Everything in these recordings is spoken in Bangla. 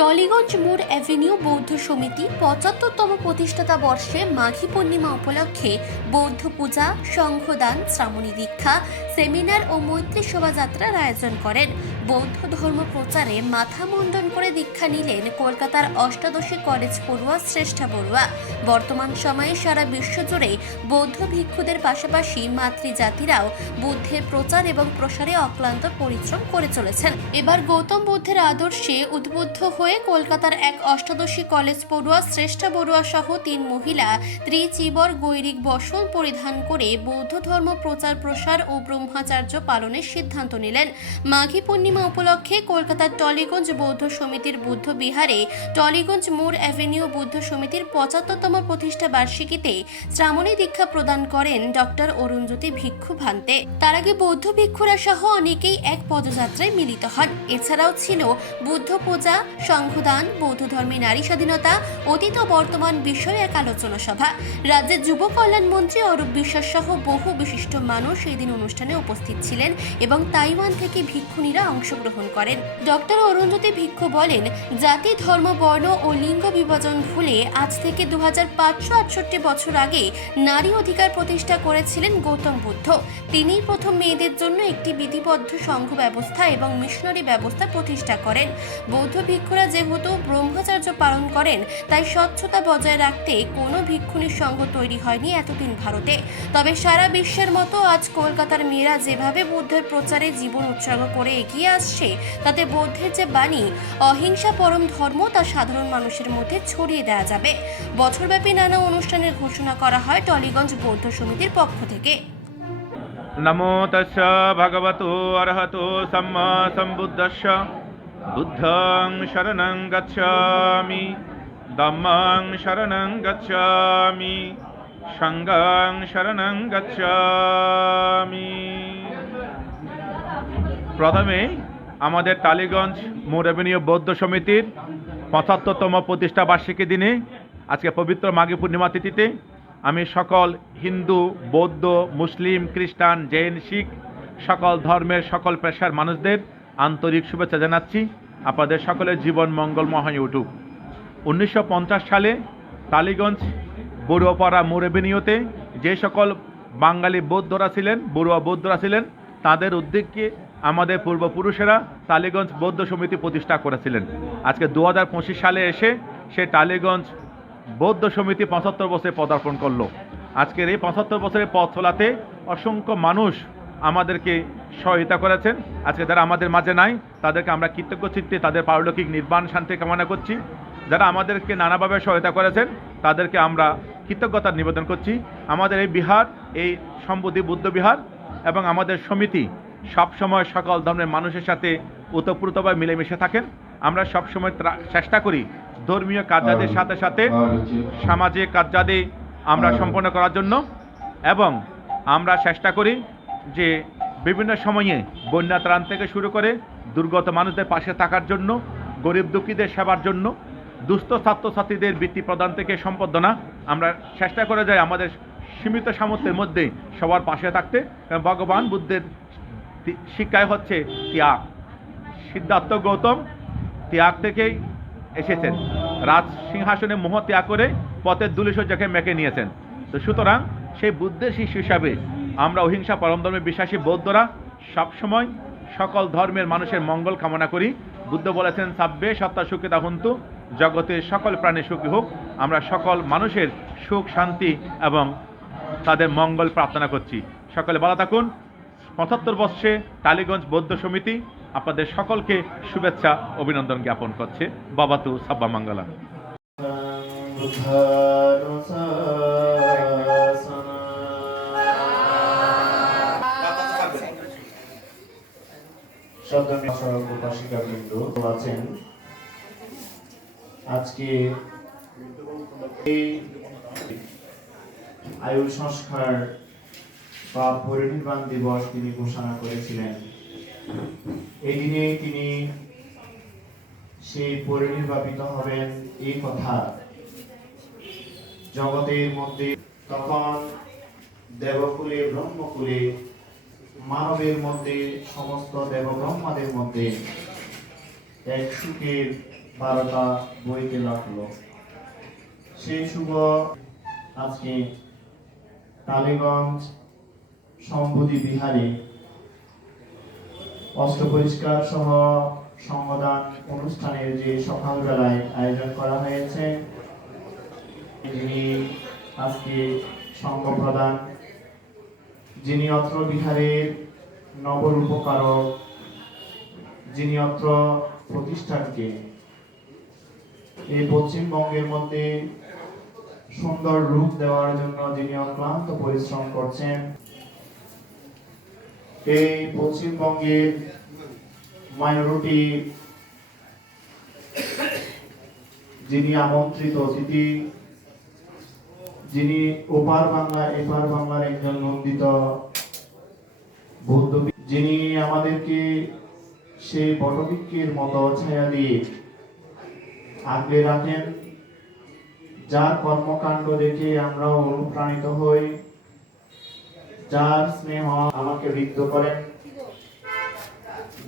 টলিগঞ্জ মোড় অ্যাভিনিউ বৌদ্ধ সমিতি ৭৫তম প্রতিষ্ঠাতা বর্ষে মাঘী পূর্ণিমা উপলক্ষে বৌদ্ধ পূজা, সংঘদান, শ্রামণী দীক্ষা, সেমিনার ও মৈত্রী শোভাযাত্রার আয়োজন করেন। বৌদ্ধ ধর্ম প্রচারে মাথা মুন্ডন করে দীক্ষা নিলেন কলকাতার অষ্টাদশী কলেজ পড়ুয়া শ্রেষ্ঠা বড়ুয়া। বর্তমান সময়ে সারা বিশ্বজুড়ে বৌদ্ধ ভিক্ষুদের পাশাপাশি মাতৃজাতিরাও বুদ্ধের প্রচার এবং প্রসারে অক্লান্ত পরিশ্রম করে চলেছেন। এবার গৌতম বুদ্ধের আদর্শে উদ্বুদ্ধ হয়ে কলকাতার এক অষ্টাদশী কলেজ পড়ুয়া শ্রেষ্ঠা বড়ুয়া সহ ৩ মহিলা ত্রিচিবর গৈরিক বসন পরিধান করে বৌদ্ধ ধর্ম প্রচার প্রসার ও ব্রহ্মচার্য পালনের সিদ্ধান্ত নিলেন। মাঘী পূর্ণিমা উপলক্ষে কলকাতার টলিগঞ্জ বৌদ্ধ সমিতির বুদ্ধ বিহারে টলিগঞ্জ মোড় অ্যাভিনিউ বুদ্ধ সমিতির ৭৫তম প্রতিষ্ঠা বার্ষিকীতে শ্রামণী দীক্ষা প্রদান করেন ডক্টর অরুণজ্যোতি ভিক্ষু ভান্তে। তার আগে বৌদ্ধ ভিক্ষুরা সহ অনেকেই এক পদযাত্রায় মিলিত হন। এছাড়াও ছিল বুদ্ধ পূজা, সংঘদান, বৌদ্ধ ধর্মে নারী স্বাধীনতা, অতীত ও বর্তমান বিষয়ে এক আলোচনা সভা। রাজ্যের যুব কল্যাণ মন্ত্রী অরূপ বিশ্বাস সহ বহু বিশিষ্ট মানুষ এই দিন অনুষ্ঠানে উপস্থিত ছিলেন এবং তাইওয়ান থেকে ভিক্ষুণীরা অংশগ্রহণ করেন। ডক্টর অরুণজ্যোতি ভিক্ষু বলেন, জাতি, ধর্ম, বর্ণ ও লিঙ্গ বিভাজন ভুলে আজ থেকে 2568 বছর আগে নারী অধিকার প্রতিষ্ঠা করেছিলেন গৌতম বুদ্ধ। তিনিই প্রথম মেয়েদের জন্য একটি বিধিবদ্ধ সংঘ ব্যবস্থা এবং মিশনারি ব্যবস্থা প্রতিষ্ঠা করেন। বৌদ্ধ ভিক্ষুরা যেহেতু ব্রহ্মচার্য পালন করেন, তাই স্বচ্ছতা বজায় রাখতে কোনো ভিক্ষুণীর সংঘ তৈরি হয়নি এতদিন ভারতে। তবে সারা বিশ্বের মতো আজ কলকাতার মেয়েরা যেভাবে বুদ্ধের প্রচারে জীবন উৎসর্গ করে এগিয়ে আসছে, তাতে বৌদ্ধের যে বাণী অহিংসা পরম ধর্ম তা সাধারণ মানুষের মধ্যে ছড়িয়ে দেওয়া যাবে। বছরব্যাপী নানা অনুষ্ঠানের ঘোষণা করা হয় টলিগঞ্জ বৌদ্ধ সমিতির পক্ষ থেকে। নমো তস্য ভগবতো অরহতো সম্মা সম্বুদ্ধস্য বুদ্ধং শরণং গচ্ছামি, ধম্মং শরণং গচ্ছামি, সংঘং শরণং গচ্ছামি। প্রথমে আমাদের টালিগঞ্জ মোড় অ্যাভিনিউ বৌদ্ধ সমিতির ৭৫তম প্রতিষ্ঠা বার্ষিকী দিনে আজকে পবিত্র মাঘী পূর্ণিমা তিথিতে আমি সকল হিন্দু, বৌদ্ধ, মুসলিম, খ্রিস্টান, জৈন, শিখ সকল ধর্মের সকল পেশার মানুষদের আন্তরিক শুভেচ্ছা জানাচ্ছি। আপনাদের সকলের জীবন মঙ্গলময় হয়ে উঠুক। 1950 সালে টালিগঞ্জ বড়ুয়াপাড়া মোড় অ্যাভিনিউতে যে সকল বাঙালি বৌদ্ধরা ছিলেন, বড়ুয়া বৌদ্ধরা ছিলেন, তাদের উদ্যোগে আমাদের পূর্বপুরুষেরা টালিগঞ্জ বৌদ্ধ সমিতি প্রতিষ্ঠা করেছিলেন। আজকে 2025 সালে এসে সে টালিগঞ্জ বৌদ্ধ সমিতি 75 বছরে পদার্পণ করলো। আজকের এই 75 বছরের পথ চলাতে অসংখ্য মানুষ আমাদেরকে সহায়তা করেছেন। আজকে যারা আমাদের মাঝে নাই, তাদেরকে আমরা কৃতজ্ঞ চিত্তে তাদের পারলৌকিক নির্বাণ শান্তি কামনা করছি। যারা আমাদেরকে নানাভাবে সহায়তা করেছেন, তাদেরকে আমরা কৃতজ্ঞতার নিবেদন করছি। আমাদের এই বিহার, এই সম্বোধি বুদ্ধ বিহার এবং আমাদের সমিতি সবসময় সকল ধর্মের মানুষের সাথে ওতপ্রোতভাবে মিলেমিশে থাকেন। আমরা সবসময় চেষ্টা করি ধর্মীয় কার্যাদির সাথে সাথে সামাজিক কার্যাদি আমরা সম্পন্ন করার জন্য, এবং আমরা চেষ্টা করি যে বিভিন্ন সময়ে বন্যা ত্রাণ থেকে শুরু করে দুর্গত মানুষদের পাশে থাকার জন্য, গরিব দুঃখীদের সেবার জন্য, দুস্থ ছাত্রছাত্রীদের বৃত্তি প্রদান থেকে সম্পাদনা আমরা চেষ্টা করে যাই আমাদের সীমিত সামর্থ্যের মধ্যে সবার পাশে থাকতে। ভগবান বুদ্ধের শিক্ষায় হচ্ছে ত্যাগ। সিদ্ধার্থ গৌতম ত্যাগ থেকেই এসেছেন, রাজ সিংহাসনে মোহ ত্যাগ করে পথের ধূলিসজ্জাকে মেখে নিয়েছেন। তো সুতরাং সেই বুদ্ধের শিষ্য হিসাবে আমরা অহিংসা পরম ধর্মে বিশ্বাসী বৌদ্ধরা সবসময় সকল ধর্মের মানুষের মঙ্গল কামনা করি। বুদ্ধ বলেছেন, সাব্বে সত্তা সুখিতা হন্তু, জগতের সকল প্রাণী সুখী হোক। আমরা সকল মানুষের সুখ, শান্তি এবং তাদের মঙ্গল প্রার্থনা করছি। সকলে ভালো থাকুন। ৭৫ বর্ষে টালিগঞ্জ বৌদ্ধ সমিতি আপনাদের সকলকে শুভেচ্ছা অভিনন্দন জ্ঞাপন করছে। বাবাতু সাব্বা মঙ্গলা। আছেন আজকে আয়ু সংস্কার বা পরিনির্বাণ দিবস তিনি ঘোষণা করেছিলেন। এই দিনে তিনি সেই পরিনির্বাপিত হবেন এই কথা জগতের মধ্যে তখন দেবকুলে ব্রহ্মকুলে মানবের মধ্যে সমস্ত দেব ব্রহ্মাদের মধ্যে এক সুখের 12টা বইতে লাগলো। সেই শুভ আজকে টালিগঞ্জ সম্বুধি বিহারে অস্ত্র পরিষ্কার সহ সংগদান অনুষ্ঠানের যে সকালবেলায় আয়োজন করা হয়েছে, যিনি আজকে সংঘ প্রধান, যিনি অত্র বিহারের নবরূপকারক, যিনি অত্র প্রতিষ্ঠানকে এই পশ্চিমবঙ্গের মধ্যে সুন্দর রূপ দেওয়ার জন্য যিনি অক্লান্ত পরিশ্রম করছেন, এই পশ্চিমবঙ্গের মাইনরিটি যিনি আমন্ত্রিত অতিথি, যিনি ওপার বাংলা এপার বাংলার একজন নন্দিত বৌদ্ধ, যিনি আমাদেরকে সেই বটবৃক্ষের মতো ছায়া দিয়ে আগলে রাখেন, যার কর্মকাণ্ড দেখে আমরা অনুপ্রাণিত হই, যার স্নেহ আমাকে ঋদ্ধ করেন,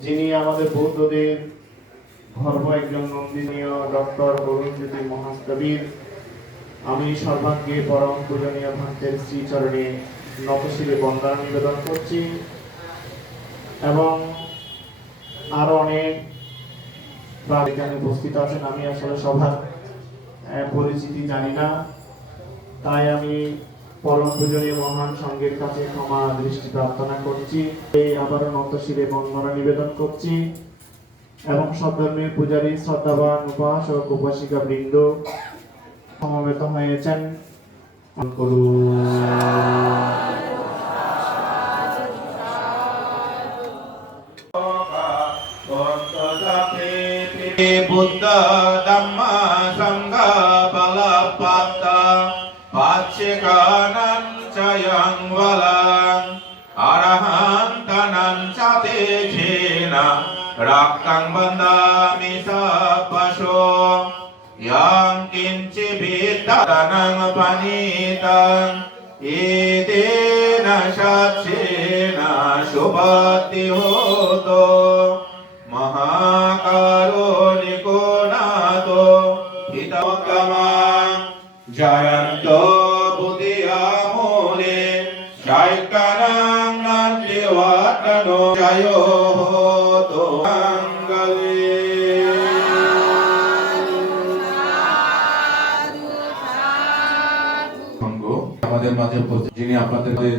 যিনি আমাদের বৌদ্ধদের গর্ব একজন নন্দিনীয় ডক্টর বরুণজ্যোতি মহাস্তবীর, আমি সর্বাঙ্গে পরম পূজনীয় ভক্তের শ্রীচরণে নতশিরে বন্দনা নিবেদন করছি। এবং আরো অনেক এখানে উপস্থিত আছেন, আমি আসলে সবার পরিচিতি জানি না, তাই আমি পরম পূজনীয় মহান সংঘের কাছে ক্ষমা দৃষ্টি প্রার্থনা করছি। এই আবারও নতশিরে বন্দনা নিবেদন করছি এবং সদ্ধর্মীয় পূজারী শ্রদ্ধাবান উপাসক উপাসিকা বৃন্দ সমবেত হয়েছেন। বুদ্ধ ধম্ম সংঘ বলপত্ত পাচ্ছিকানং চয়ং বলং অরহন্তনং চ তেজেন রক্তং বন্দামি সপশো यं किञ्चिभित्तनं पनीतं एतेन शत्सेन शुभतिहोतो महाकारुणिको नाथो हितोत्तमं जयन्तो बुद्धियामूले शैकनं नन्दिवर्धनो जयो होतो मङ्गले। আমাদের মাঝে যিনি আপনাদের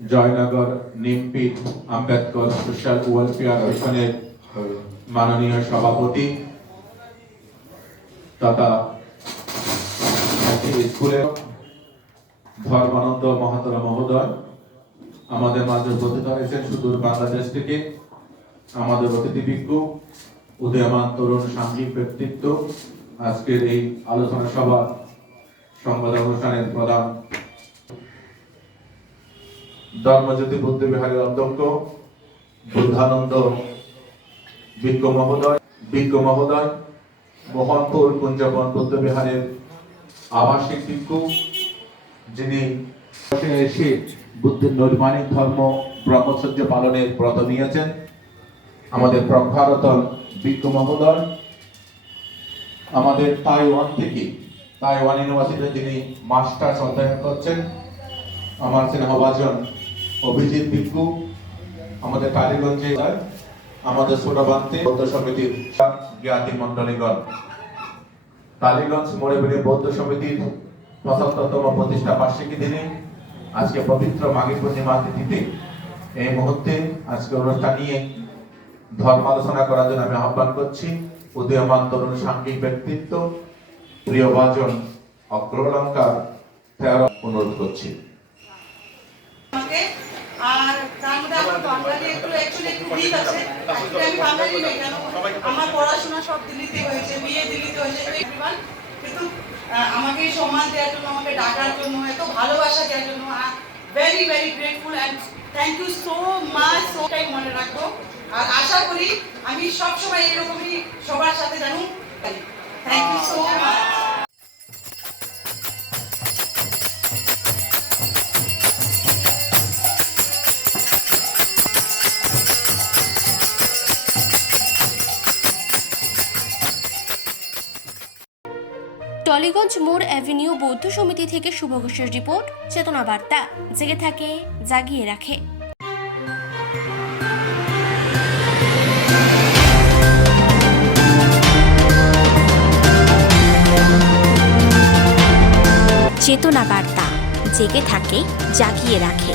জয়নগর নিমপীঠ আম্বেদকর সোশ্যাল ওয়েলফেয়ার মিশনের মাননীয় সভাপতি তথা স্কুলের ধর্মানন্দ মহাতরা মহোদয় আমাদের মাঝে উপস্থিত হয়েছেন সুদূর বাংলাদেশ থেকে, আমাদের অতিথিবিজ্ঞ উদীয়মান তরুণ সাংঘিক ব্যক্তিত্ব, আজকের এই আলোচনা সভা সংবাদ অনুষ্ঠানের প্রধান ধর্মজ্যোতি বুদ্ধ বিহারের অধ্যক্ষ বুদ্ধানন্দ বিজ্ঞ মহোদয়, মোহনপুর কুঞ্জবন বুদ্ধ বিহারের আবাসিক ভিক্ষু, যিনি এসে বুদ্ধের নৈর্মাণিক ধর্ম ব্রহ্মচর্য পালনের ব্রত নিয়েছেন, আমাদের প্রজ্ঞারতন বিজ্ঞ মহোদয়, আমাদের তাইওয়ান ইউনিভার্সিটিতে যিনি মাস্টার্স অধ্যয়ন করছেন আমার স্নেহভাজন অভিজিৎ ভিক্ষু, আমাদের টালিগঞ্জে আমাদের ছোটবান্তে বৌদ্ধ সমিতির জ্ঞাতি মন্ডলীগণ, টালিগঞ্জ মোড়েবেড়ি বৌদ্ধ সমিতির ৭৫তম প্রতিষ্ঠা বার্ষিকী দিনে আজকে পবিত্র মাঘী পূর্ণিমা তিথিতে এই মুহূর্তে আজকে অনুষ্ঠান নিয়ে ধর্ম আলোচনা করার জন্য আমি আহ্বান করছি উদীয়মান তরুণ সাংঘিক ব্যক্তিত্ব প্রিয়ভাজন অগ্রলঙ্কার অনুরোধ করছি। আর তার মধ্যে আমার বাঙালি একটু দিক আছে, আমি বাঙালি নই কেন, আমার পড়াশোনা সব দিল্লিতে হয়েছে, বিয়ে দিল্লিতে হয়েছে, কিন্তু আমাকে সম্মান দেওয়ার জন্য, আমাকে ডাকার জন্য, এত ভালোবাসা দেওয়ার জন্য very very grateful and thank you so much. ওটাই মনে রাখবো আর আশা করি আমি সবসময় এরকমই সবার সাথে জানুন। Thank you so much. Tollygunge মোড় অ্যাভিনিউ বৌদ্ধ সমিতি থেকে শুভ ঘোষের রিপোর্ট, চেতনা বার্তা, জেগে থাকে জাগিয়ে রাখে। চেতনা বার্তা, জেগে থাকে জাগিয়ে রাখে।